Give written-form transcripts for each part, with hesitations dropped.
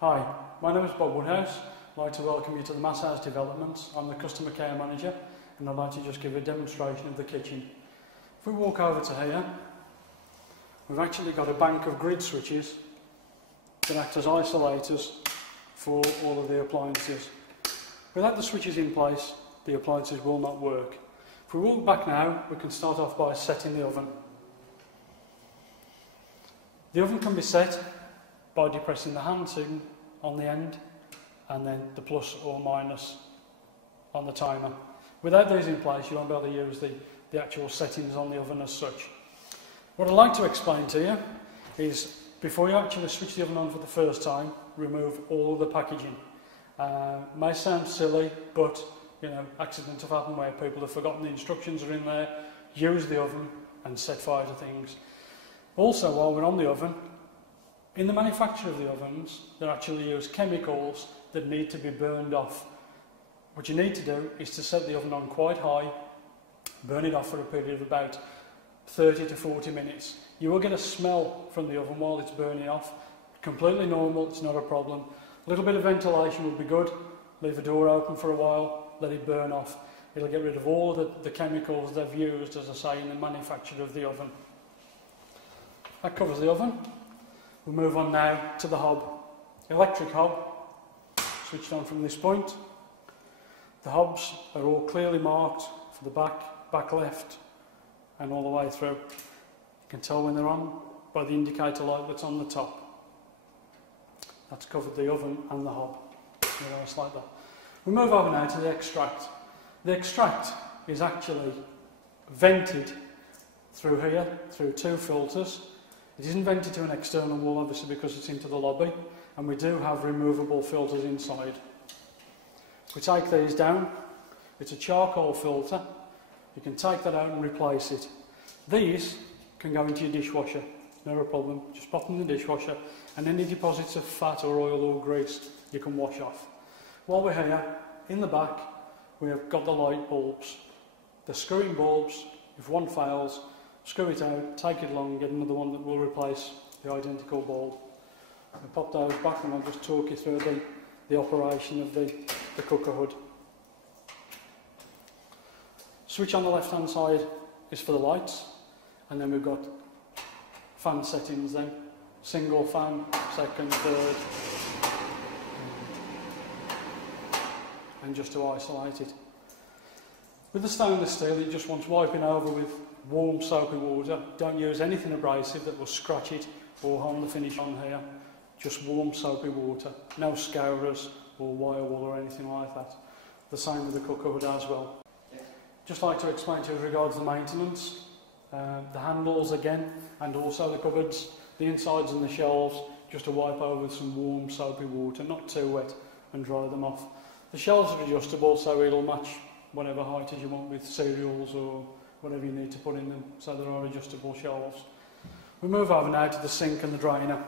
Hi, my name is Bob Woodhouse. I'd like to welcome you to the Masshouse development. I'm the customer care manager and I'd like to just give a demonstration of the kitchen. If we walk over to here, we've actually got a bank of grid switches that act as isolators for all of the appliances. Without the switches in place, the appliances will not work. If we walk back now, we can start off by setting the oven. The oven can be set by depressing the hand sign on the end and then the plus or minus on the timer. Without these in place, you won't be able to use the actual settings on the oven as such. What I'd like to explain to you is, before you actually switch the oven on for the first time, remove all of the packaging. May sound silly, but accidents have happened where people have forgotten the instructions are in there. Use the oven and set fire to things. Also, while we're on the oven, in the manufacture of the ovens, they actually use chemicals that need to be burned off. What you need to do is to set the oven on quite high, burn it off for a period of about 30 to 40 minutes. You will get a smell from the oven while it's burning off. Completely normal, it's not a problem. A little bit of ventilation would be good. Leave the door open for a while, let it burn off. It'll get rid of all the chemicals they've used, as I say, in the manufacture of the oven. That covers the oven. We'll move on now to the hob. Electric hob, switched on from this point. The hobs are all clearly marked for the back left, and all the way through. You can tell when they're on by the indicator light that's on the top. That's covered the oven and the hob. Just like that. We move over now to the extract. The extract is actually vented through here, through two filters. It isn't vented to an external wall, obviously, because it's into the lobby, and we do have removable filters inside. If we take these down, it's a charcoal filter. You can take that out and replace it. These can go into your dishwasher, no problem. Just pop them in the dishwasher, and any deposits of fat or oil or grease you can wash off. While we're here, in the back, we have got the light bulbs. The screw-in bulbs, if one fails, screw it out, take it along, get another one that will replace the identical bulb. I'll pop those back and I'll just talk you through the operation of the cooker hood. Switch on the left hand side is for the lights, and then we've got fan settings then. Single fan, second, third, and just to isolate it. With the stainless steel, it just wants wiping over with warm soapy water. Don't use anything abrasive that will scratch it or harm the finish on here. Just warm soapy water. No scourers or wire wool or anything like that. The same with the cooker hood as well. Just like to explain to you with regards to the maintenance. The handles again, and also the cupboards, the insides and the shelves, just to wipe over with some warm soapy water, not too wet, and dry them off. The shelves are adjustable, so it'll match whatever height as you want with cereals or whatever you need to put in them, so there are adjustable shelves. We move over now to the sink and the drainer.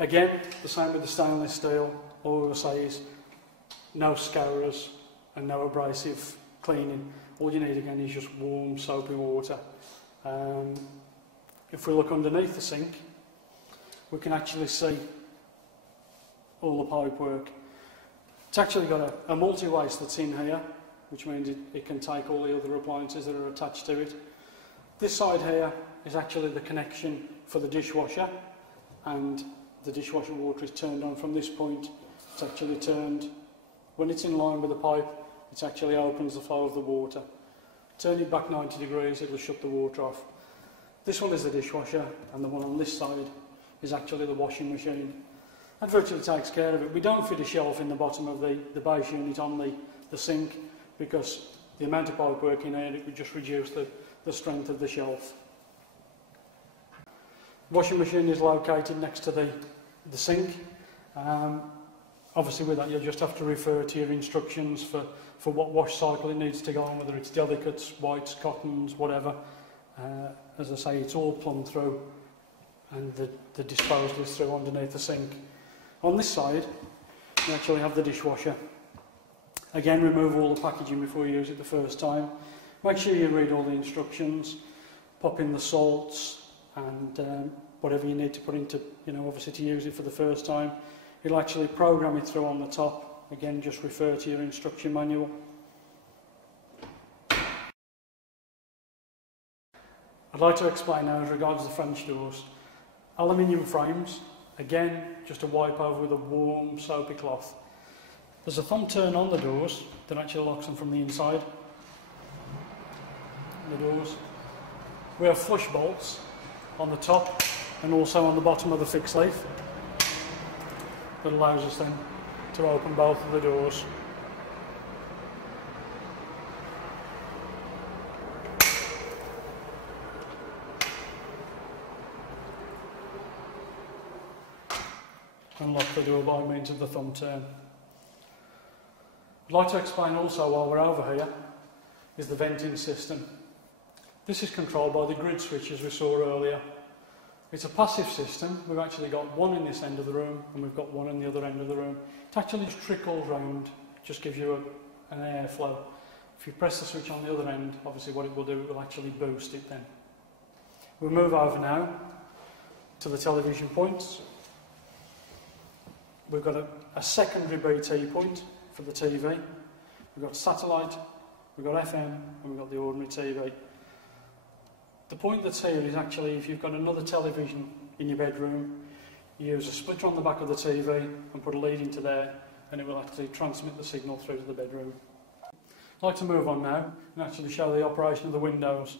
Again, the same with the stainless steel. All we will say is no scourers and no abrasive cleaning. All you need again is just warm soapy water. If we look underneath the sink, we can actually see all the pipe work. It's actually got a multi-waste that's in here, which means it can take all the other appliances that are attached to it. This side here is actually the connection for the dishwasher, and the dishwasher water is turned on from this point. It's actually turned, when it's in line with the pipe, it actually opens the flow of the water. Turn it back 90 degrees, it'll shut the water off. This one is the dishwasher, and the one on this side is actually the washing machine. That virtually takes care of it. We don't fit a shelf in the bottom of the base unit on the sink, because the amount of pipe work in here, it would just reduce the strength of the shelf. The washing machine is located next to the sink. Obviously with that you'll just have to refer to your instructions for what wash cycle it needs to go on, whether it's delicates, whites, cottons, whatever. As I say, it's all plumbed through, and the disposal is through underneath the sink. On this side, you actually have the dishwasher. Again, remove all the packaging before you use it the first time. Make sure you read all the instructions, pop in the salts, and whatever you need to put into, obviously to use it for the first time. It'll actually program it through on the top. Again, just refer to your instruction manual. I'd like to explain now as regards the French doors. Aluminium frames, again, just to wipe over with a warm soapy cloth. There's a thumb turn on the doors that actually locks them from the inside. The doors. We have flush bolts on the top and also on the bottom of the fixed leaf. That allows us then to open both of the doors. And lock the door by means of the thumb turn. I'd like to explain also while we're over here is the venting system. This is controlled by the grid switches we saw earlier. It's a passive system. We've actually got one in this end of the room and we've got one in the other end of the room. It actually just trickles round, just gives you an airflow. If you press the switch on the other end, obviously what it will do, it will actually boost it then. We'll move over now to the television points. We've got a secondary BT point for the TV. We've got satellite, we've got FM, and we've got the ordinary TV. The point that's here is actually if you've got another television in your bedroom, you use a splitter on the back of the TV and put a lead into there, and it will actually transmit the signal through to the bedroom. I'd like to move on now and actually show the operation of the windows.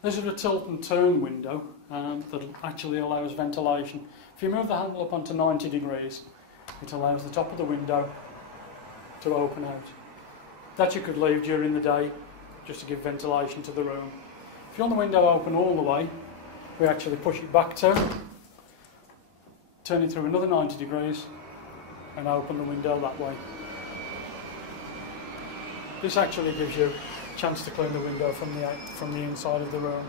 This is a tilt and turn window that actually allows ventilation. If you move the handle up onto 90 degrees, it allows the top of the window to open out. That you could leave during the day just to give ventilation to the room. If you want the window open all the way, we actually push it back to, turn it through another 90 degrees and open the window that way. This actually gives you a chance to clean the window from the inside of the room.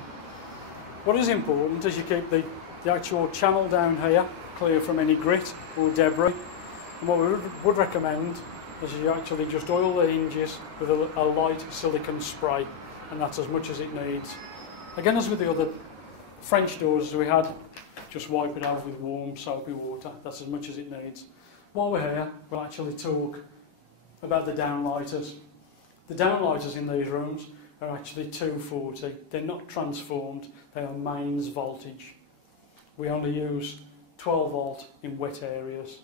What is important is you keep the actual channel down here clear from any grit or debris. And what we would recommend is you actually just oil the hinges with a light silicone spray, and that's as much as it needs. Again, as with the other French doors we had, just wipe it out with warm soapy water. That's as much as it needs. While we're here, we'll actually talk about the downlighters. The downlighters in these rooms are actually 240. They're not transformed, they are mains voltage. We only use 12 volt in wet areas.